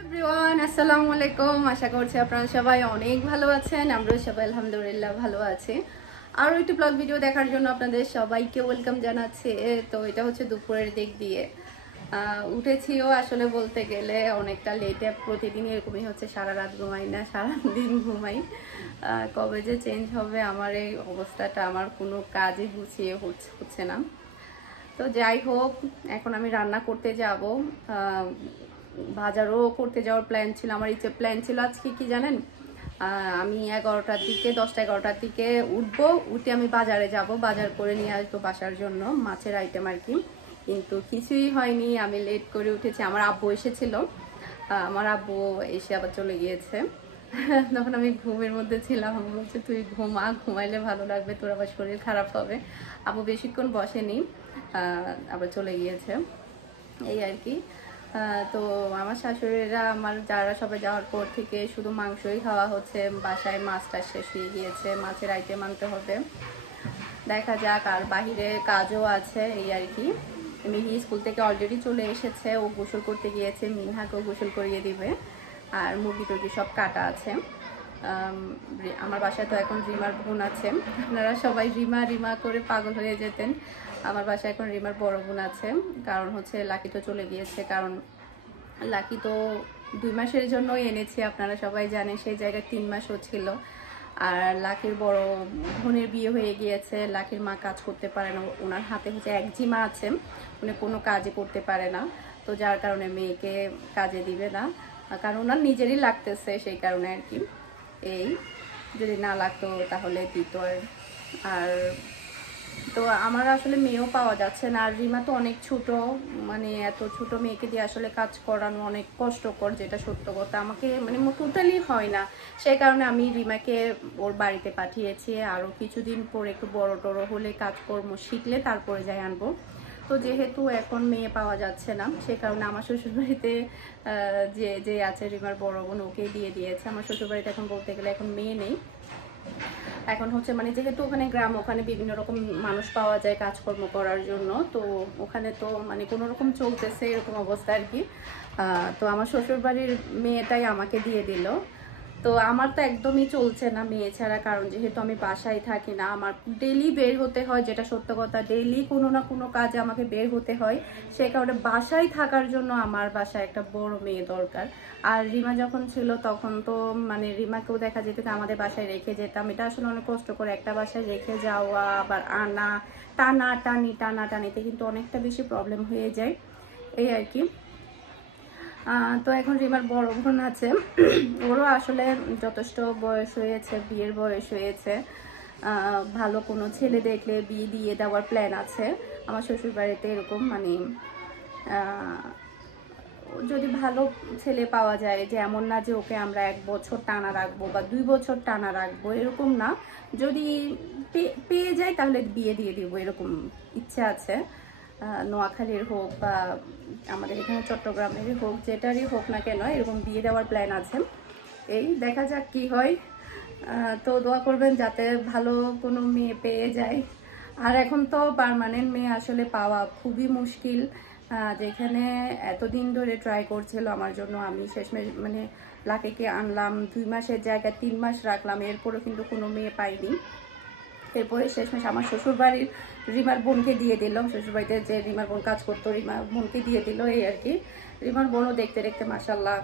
Everyone, আসসালামু আলাইকুম। আশা করছি আপনারা সবাই অনেক ভালো আছেন। আমরা সবাই আলহামদুলিল্লাহ ভালো আছি। আরও একটি ব্লগ ভিডিও দেখার জন্য আপনাদের সবাইকে ওয়েলকাম জানাচ্ছি। তো এটা হচ্ছে দুপুরের দিক দিয়ে উঠেছিও আসলে বলতে গেলে অনেকটা লেটে। প্রতিদিন এরকমই হচ্ছে, সারা রাত ঘুমাই না, সারাদিন ঘুমাই। কবে যে চেঞ্জ হবে আমার এই অবস্থাটা, আমার কোনো কাজই গুছিয়ে হচ্ছে না। তো যাই হোক, এখন আমি রান্না করতে যাব। বাজারও করতে যাওয়ার প্ল্যান ছিল। আমার ইচ্ছে প্ল্যান ছিল আজকে কি জানেন, আমি 11টার দিকে 10টা-11টার দিকে উঠবো, উঠে আমি বাজারে যাব, বাজার করে নিয়ে আসবো বাসার জন্য মাছের আইটেম আর কি। কিন্তু কিছুই হয়নি, আমি লেট করে উঠেছি। আমার আব্বু এসেছিল, আমার আব্বু এসে আবার চলে গিয়েছে। তখন আমি ঘুমের মধ্যে ছিলাম। আমি বলছি তুই ঘুমাইলে ভালো লাগবে, তোর আবার শরীর খারাপ হবে। আব্বু বেশিক্ষণ বসেনি, আবার চলে গিয়েছে, এই আর কি। তো আমার শাশুড়িরা আমার যারা সবাই যাওয়ার পর থেকে শুধু মাংসই খাওয়া হচ্ছে। বাসায় মাছটা শেষ হয়ে গিয়েছে, মাছের আইটেম আনতে হবে, দেখা যাক। আর বাহিরে কাজও আছে, এই আর কি। মিহি স্কুল থেকে অলরেডি চলে এসেছে, ও গোসল করতে গিয়েছে, মিনহাকেও গোসল করিয়ে দিবে। আর মুরগি টুরগি সব কাটা আছে। আমার বাসায় তো এখন রিমার বোন আছে। আপনারা সবাই রিমা রিমা করে পাগল হয়ে যেতেন। আমার বাসায় এখন রিমার বড় বোন আছে, কারণ হচ্ছে লাকি তো চলে গিয়েছে। কারণ লাকি তো 2 মাসের জন্যই এনেছি, আপনারা সবাই জানেন। সেই জায়গায় 3 মাসও ছিল। আর লাকির বড় বোনের বিয়ে হয়ে গিয়েছে। লাকির মা কাজ করতে পারে না, ওনার হাতে হচ্ছে একজিমা আছে, উনি কোনো কাজই করতে পারে না। তো যার কারণে মেয়েকে কাজে দিবে না, কারণ ওনার নিজেরই লাগতেছে, সেই কারণে আর কি। এই যদি না লাগতো তাহলে দিত। আর তো আমার আসলে মেয়েও পাওয়া যাচ্ছে না। আর রিমা তো অনেক ছোট, মানে এত ছোট মেয়েকে দিয়ে আসলে কাজ করানো অনেক কষ্টকর, যেটা সত্য কথা। আমাকে মানে টোটালি হয় না, সেই কারণে আমি রিমাকে ওর বাড়িতে পাঠিয়েছি। আরও কিছুদিন পর একটু বড় টড়ো হলে, কাজকর্ম শিখলে তারপরে যাই আনবো। তো যেহেতু এখন মেয়ে পাওয়া যাচ্ছে না, সে কারণে আমার শ্বশুরবাড়িতে যে আছে রিমার বড় বোন, ওকে দিয়ে দিয়েছে। আমার শ্বশুরবাড়িতে এখন বলতে গেলে এখন মেয়ে নেই। এখন হচ্ছে মানে যেহেতু ওখানে গ্রাম, ওখানে বিভিন্ন রকম মানুষ পাওয়া যায় কাজকর্ম করার জন্য। তো ওখানে তো মানে কোনো রকম চলতেছে, এরকম অবস্থা আর কি। তো আমার শ্বশুরবাড়ির মেয়েটাই আমাকে দিয়ে দিল। তো আমার তো একদমই চলছে না মেয়ে ছাড়া, কারণ যেহেতু আমি বাসায় থাকি না, আমার ডেলি বের হতে হয়, যেটা সত্য কথা। ডেলি কোনো না কোনো কাজে আমাকে বের হতে হয়, সেই কারণে বাসায় থাকার জন্য আমার বাসায় একটা বড় মেয়ে দরকার। আর রিমা যখন ছিল তখন তো মানে রিমাকেও দেখা যেত যে আমাদের বাসায় রেখে যেতাম। এটা আসলে অনেক কষ্ট করে একটা বাসায় রেখে যাওয়া, আবার আনা, টানাটানিতে কিন্তু অনেকটা বেশি প্রবলেম হয়ে যায়, এই আর কি। তো এখন রিমার বড় বোন আছে, ওরও আসলে যথেষ্ট বয়স হয়েছে, বিয়ের বয়স হয়েছে। ভালো কোনো ছেলে দেখলে বিয়ে দিয়ে দেওয়ার প্ল্যান আছে আমার শ্বশুর বাড়িতে। এরকম মানে যদি ভালো ছেলে পাওয়া যায়, যে এমন না যে ওকে আমরা 1 বছর টানা রাখবো বা 2 বছর টানা রাখবো, এরকম না। যদি পেয়ে যাই তাহলে বিয়ে দিয়ে দিব, এরকম ইচ্ছা আছে। নোয়াখালীর হোক বা আমাদের এখানে চট্টগ্রামেরই হোক, যেটারই হোক না কেন, এরকম বিয়ে দেওয়ার প্ল্যান আছে। এই দেখা যাক কি হয়। তো দোয়া করবেন যাতে ভালো কোনো মেয়ে পেয়ে যায়। আর এখন তো পার্মানেন্ট মেয়ে আসলে পাওয়া খুবই মুশকিল। যেখানে এতদিন ধরে ট্রাই করছিল আমার জন্য, আমি শেষমেশ মানে লাকিকে আনলাম, 2 মাসের জায়গায় 3 মাস রাখলাম, এরপরেও কিন্তু কোনো মেয়ে পাইনি। এরপরে শেষমেশ আমার শ্বশুরবাড়ির রিমার বোনকে দিয়ে দিলাম। শ্বশুরবাড়িতে যে রিমার বোন কাজ করতো, রিমার বোনকে দিয়ে দিল, এই আর কি। রিমার বোনও দেখতে দেখতে মাশাল্লাহ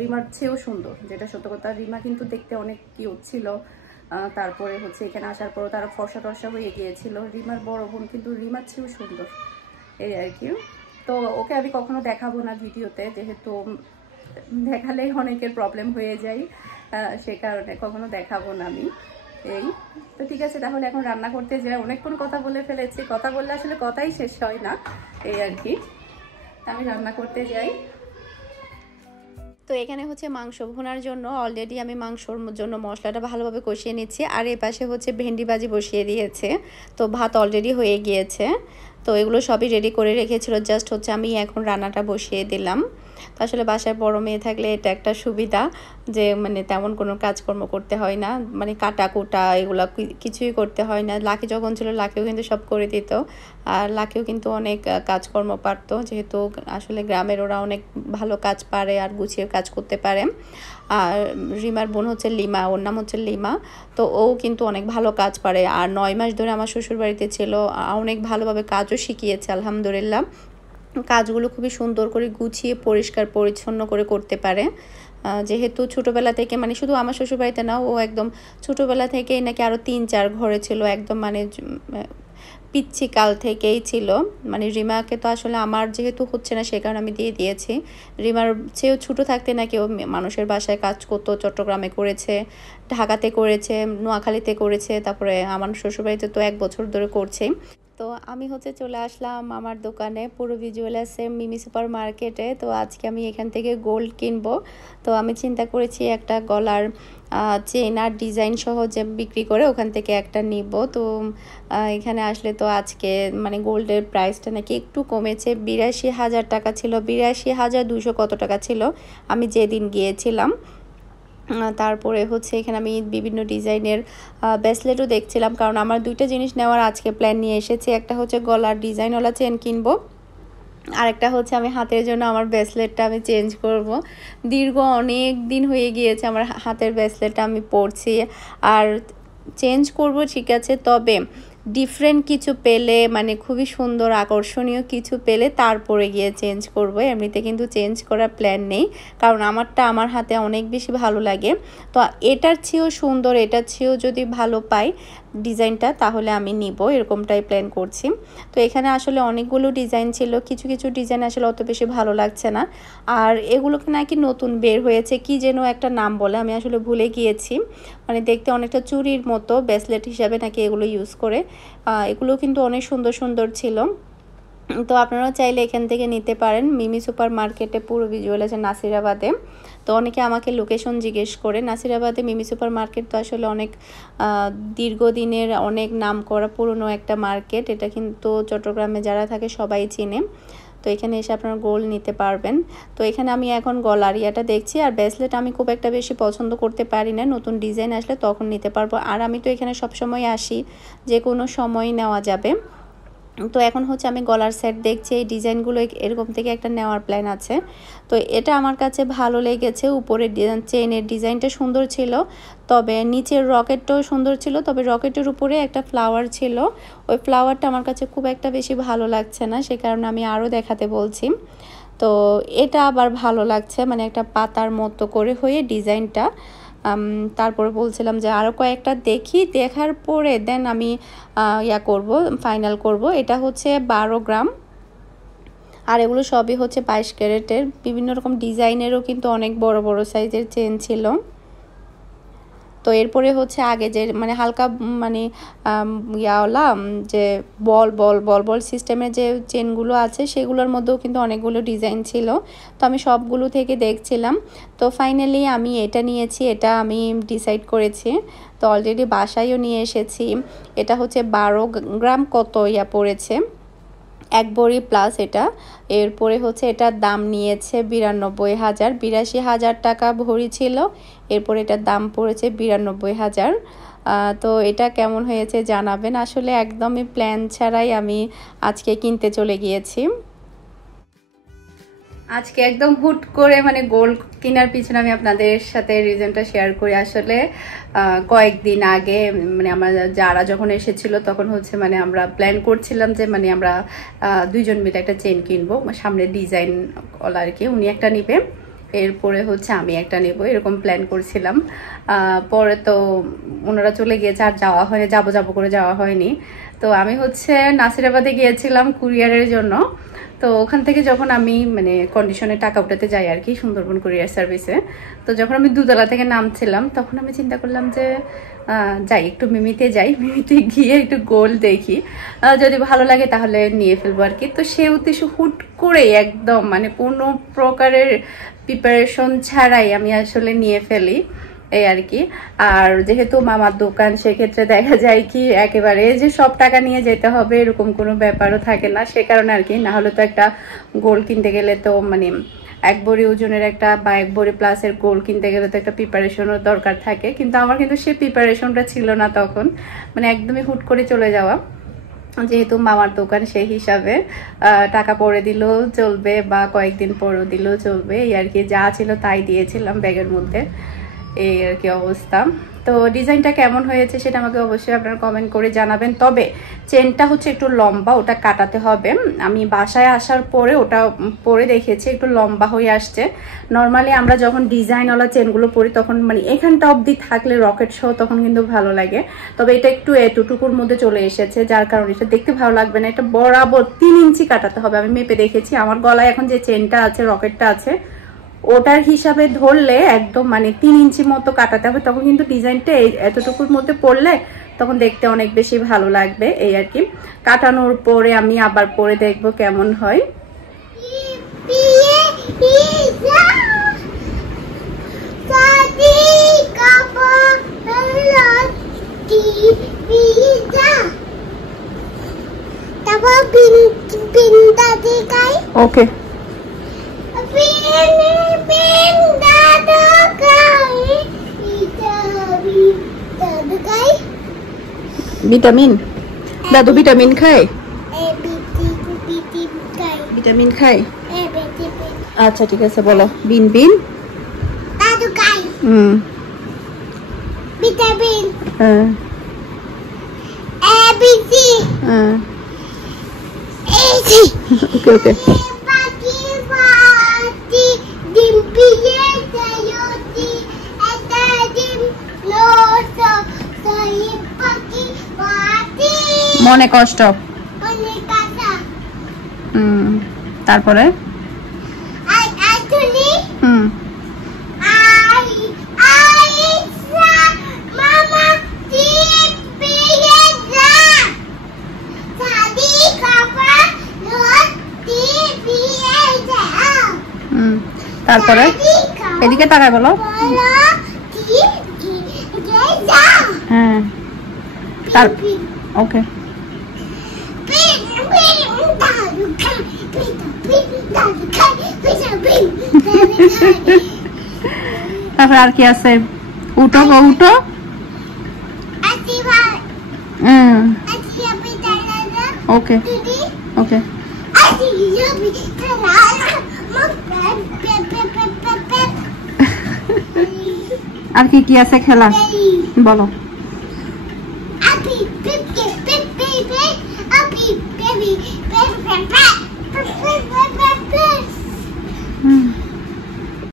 রিমার চেয়েও সুন্দর, যেটা সত্য কথা। রিমা কিন্তু দেখতে অনেক কিউট ছিল। তারপরে হচ্ছে এখানে আসার পরও তারা ফর্সা টর্সা হয়ে গিয়েছিল। রিমার বড় বোন কিন্তু রিমার চেয়েও সুন্দর, এই আর কি। তো ওকে আমি কখনো দেখাবো না ভিডিওতে, যেহেতু দেখালেই অনেকের প্রবলেম হয়ে যায়, সে কারণে কখনো দেখাবো না আমি। এই তো ঠিক আছে, তাহলে এখন রান্না করতে যাই। অনেকক্ষণ কথা বলে ফেলেছি, কথা বললে আসলে কথাই শেষ হয় না, এই আর কি। আমি রান্না করতে যাই। তো এখানে হচ্ছে মাংস ভুনার জন্য অলরেডি আমি মাংসর জন্য মশলাটা ভালোভাবে কষিয়ে নিচ্ছি। আর এই পাশে হচ্ছে ভেন্ডি ভাজি বসিয়ে দিয়েছে। তো ভাত অলরেডি হয়ে গিয়েছে। তো এগুলো সবই রেডি করে রেখেছিল, জাস্ট হচ্ছে আমি এখন রান্নাটা বসিয়ে দিলাম। তো আসলে বাসায় বড় মেয়ে থাকলে এটা একটা সুবিধা যে মানে তেমন কোনো কাজকর্ম করতে হয় না, মানে কাটা কুটা এগুলো কিছুই করতে হয় না। লাকি যখন ছিল লাকিও কিন্তু সব করে দিত, আর লাকিও কিন্তু অনেক কাজকর্ম পারতো, যেহেতু আসলে গ্রামের ওরা অনেক ভালো কাজ পারে আর গুছিয়ে কাজ করতে পারে। আর রিমার বোন হচ্ছে লিমা, ওর নাম হচ্ছে লিমা, তো ও কিন্তু অনেক ভালো কাজ পারে। আর 9 মাস ধরে আমার শ্বশুরবাড়িতে ছিল, অনেক ভালোভাবে কাজও শিখিয়েছে আলহামদুলিল্লাহ। কাজগুলো খুবই সুন্দর করে গুছিয়ে পরিষ্কার পরিচ্ছন্ন করে করতে পারে। যেহেতু ছোটোবেলা থেকে, মানে শুধু আমার শ্বশুরবাড়িতে না, ও একদম ছোটোবেলা থেকেই নাকি আরও 3-4 ঘরে ছিল, একদম মানে পিচ্ছি কাল থেকেই ছিল। মানে রিমাকে তো আসলে আমার যেহেতু হচ্ছে না সে কারণে আমি দিয়ে দিয়েছি। রিমার চেয়েও ছোটো থাকতে নাকি ও মানুষের বাসায় কাজ করতো, চট্টগ্রামে করেছে, ঢাকাতে করেছে, নোয়াখালীতে করেছে, তারপরে আমার শ্বশুরবাড়িতে তো 1 বছর ধরে করছে। তো আমি হচ্ছে চলে আসলাম আমার দোকানে পূরবী জুয়েলার্সে, মিমি সুপার মার্কেটে। তো আজকে আমি এখান থেকে গোল্ড কিনবো। তো আমি চিন্তা করেছি একটা গলার চেন আর ডিজাইন সহ যে বিক্রি করে ওখান থেকে একটা নিব। তো এখানে আসলে তো আজকে মানে গোল্ডের প্রাইসটা নাকি একটু কমেছে, 82,000 টাকা ছিল, 82,200 কত টাকা ছিল আমি যেদিন গিয়েছিলাম। তারপরে হচ্ছে এখানে আমি বিভিন্ন ডিজাইনের ব্রেসলেটও দেখছিলাম, কারণ আমার 2টা জিনিস নেওয়ার আজকে প্ল্যান নিয়ে এসেছি। একটা হচ্ছে গলার ডিজাইনওয়ালা চেন কিনবো, আরেকটা হচ্ছে আমি হাতের জন্য আমার ব্রেসলেটটা আমি চেঞ্জ করব। দীর্ঘ অনেক দিন হয়ে গিয়েছে আমার হাতের ব্রেসলেটটা আমি পরছি, আর চেঞ্জ করব ঠিক আছে, তবে ডিফারেন্ট কিছু পেলে, মানে খুবই সুন্দর আকর্ষণীয় কিছু পেলে তারপরে গিয়ে চেঞ্জ করব। এমনিতে কিন্তু চেঞ্জ করার প্ল্যান নেই, কারণ আমারটা আমার হাতে অনেক বেশি ভালো লাগে। তো এটার চেয়েও সুন্দর, এটার চেয়েও যদি ভালো পাই ডিজাইনটা তাহলে আমি নিব, এরকমটাই প্ল্যান করছি। তো এখানে আসলে অনেকগুলো ডিজাইন ছিল, কিছু কিছু ডিজাইন আসলে অত বেশি ভালো লাগছে না। আর এগুলোকে নাকি নতুন বের হয়েছে, কি যেন একটা নাম বলে, আমি আসলে ভুলে গিয়েছি। মানে দেখতে অনেকটা চুড়ির মতো, ব্রেসলেট হিসাবে নাকি এগুলো ইউজ করে। এগুলো কিন্তু অনেক সুন্দর সুন্দর ছিল। তো আপনারাও চাইলে এখান থেকে নিতে পারেন, মিমি সুপার মার্কেটে, পূরবী জুয়েলার্স নাসিরাবাদে। তো অনেকে আমাকে লোকেশন জিজ্ঞেস করে, নাসিরাবাদে মিমি সুপার মার্কেট তো আসলে অনেক দীর্ঘদিনের অনেক নাম করা পুরনো একটা মার্কেট, এটা কিন্তু চট্টগ্রামে যারা থাকে সবাই চিনে। তো এখানে এসে আপনারা গোল্ড নিতে পারবেন। তো এখানে আমি এখন গলার ইয়াটা দেখছি, আর ব্রেসলেট আমি খুব একটা বেশি পছন্দ করতে পারি না, নতুন ডিজাইন আসলে তখন নিতে পারবো। আর আমি তো এখানে সব সময় আসি, যে কোনো সময় নেওয়া যাবে। তো এখন হচ্ছে আমি গলার সেট দেখছি, এই ডিজাইনগুলো এরকম থেকে একটা নেওয়ার প্ল্যান আছে। তো এটা আমার কাছে ভালো লেগেছে, উপরের চেইনের ডিজাইনটা সুন্দর ছিল, তবে নিচের রকেটটাও সুন্দর ছিল, তবে রকেটের উপরে একটা ফ্লাওয়ার ছিল, ওই ফ্লাওয়ারটা আমার কাছে খুব একটা বেশি ভালো লাগছে না, সে কারণে আমি আরও দেখাতে বলছি। তো এটা আবার ভালো লাগছে, মানে একটা পাতার মতো করে হয়ে ডিজাইনটা। তারপরে বলছিলাম যে আরও কয়েকটা দেখি, দেখার পরে দেন আমি ফাইনাল করব। এটা হচ্ছে 12 গ্রাম, আর এগুলো সবই হচ্ছে 22 ক্যারেটের। বিভিন্ন রকম ডিজাইনেরও কিন্তু অনেক বড় বড় সাইজের চেন ছিল। তো এরপরে হচ্ছে আগে যে মানে হালকা মানে ইয়াওয়ালা যে বল বল বল বল সিস্টেমের যে চেনগুলো আছে সেগুলোর মধ্যেও কিন্তু অনেকগুলো ডিজাইন ছিল। তো আমি সবগুলো থেকে দেখছিলাম, তো ফাইনালি আমি এটা নিয়েছি, এটা আমি ডিসাইড করেছি। তো অলরেডি বাসায়ও নিয়ে এসেছি। এটা হচ্ছে 12 গ্রাম কত পড়েছে, 1 ভরি প্লাস এটা। এরপরে হচ্ছে এটার দাম নিয়েছে 92,000, 82,000 টাকা ভরি ছিল। এরপরে এটার দাম পড়েছে 92,000। তো এটা কেমন হয়েছে জানাবেন। আসলে একদমই প্ল্যান ছাড়াই আমি আজকে কিনতে চলে গিয়েছি। আজকে একদম হুট করে মানে গোল্ড কেনার পিছনে আমি আপনাদের সাথে রিজনটা শেয়ার করি। আসলে কয়েকদিন আগে মানে আমার যারা যখন এসেছিল তখন হচ্ছে মানে আমরা প্ল্যান করছিলাম যে মানে আমরা 2 জন মিলে একটা চেন কিনবো, সামনে ডিজাইন ওলা আর কি, উনি একটা নিবে, এরপরে হচ্ছে আমি একটা নেব, এরকম প্ল্যান করছিলাম। পরে তো ওনারা চলে গিয়েছে, আর যাওয়া হয়নি, যাবো করে যাওয়া হয়নি। তো আমি হচ্ছে নাসিরাবাদে গিয়েছিলাম কুরিয়ারের জন্য। তো ওখান থেকে যখন আমি মানে কন্ডিশনে টাকা উঠাতে যাই আর কি, সুন্দরবন কুরিয়ার সার্ভিসে, তো যখন আমি 2 তলা থেকে নামছিলাম তখন আমি চিন্তা করলাম যে যাই একটু মিমিতে যাই, মিমিতে গিয়ে একটু গোল্ড দেখি, যদি ভালো লাগে তাহলে নিয়ে ফেলবো আর কি। তো সে উদ্দেশ্য হুট করে একদম মানে কোনো প্রকারের প্রিপারেশন ছাড়াই আমি আসলে নিয়ে ফেলি। এই আর কি। আর যেহেতু মামার দোকান সেক্ষেত্রে দেখা যায় কি একেবারে যে সব টাকা নিয়ে যেতে হবে এরকম কোনো ব্যাপারও থাকে না, সে কারণে আর কি। না হলে তো একটা গোল্ড কিনতে গেলে তো মানে 1 ভরি ওজনের একটা বা 1 ভরি প্লাসের গোল্ড কিনতে গেলে তো একটা প্রিপারেশনও দরকার থাকে, কিন্তু আমার কিন্তু সেই প্রিপারেশনটা ছিল না তখন, মানে একদমই হুট করে চলে যাওয়া। যেহেতু মামার দোকান সেই হিসাবে টাকা পরে দিলেও চলবে বা কয়েকদিন পরেও দিলেও চলবে, এই আর কি। যা ছিল তাই দিয়েছিলাম ব্যাগের মধ্যে, এই আর কি অবস্থা। তো ডিজাইনটা কেমন হয়েছে সেটা আমাকে অবশ্যই আপনারা কমেন্ট করে জানাবেন। তবে চেনটা হচ্ছে একটু লম্বা, ওটা কাটাতে হবে। আমি বাসায় আসার পরে ওটা পরে দেখেছি একটু লম্বা হয়ে আসছে। নর্মালি আমরা যখন ডিজাইনওয়ালা চেনগুলো পরি তখন মানে এখানটা অবধি থাকলে রকেট সহ তখন কিন্তু ভালো লাগে, তবে এটা একটু এতটুকুর মধ্যে চলে এসেছে যার কারণে এটা দেখতে ভালো লাগবে না। এটা বরাবর 3 ইঞ্চি কাটাতে হবে, আমি মেপে দেখেছি। আমার গলায় এখন যে চেনটা আছে রকেটটা আছে ওটার হিসাবে ধরলে একদম মানে 3 ইঞ্চি মতো কাটাতে হবে, তখন কিন্তু ডিজাইনটা এতটুকুর মধ্যে পড়লে তখন দেখতে অনেক বেশি ভালো লাগবে, এই আর কি। কাটানোর পরে আমি আবার পরে দেখবো কেমন হয়। ওকে ভিটামিন, দাদু ভিটামিন খায়, ভিটামিন খায়। আচ্ছা ঠিক আছে বলো। বিন বিন দাদু খায়। Vitamin ABC. Okay okay. মনে কষ্ট। তারপরে তারপরে এদিকে তাকায় বলো। হ্যাঁ ওকে। তারপরে আর কি আছে? উঠো গো উঠো। ওকে ওকে। আর কি কি আছে খেলা বলো।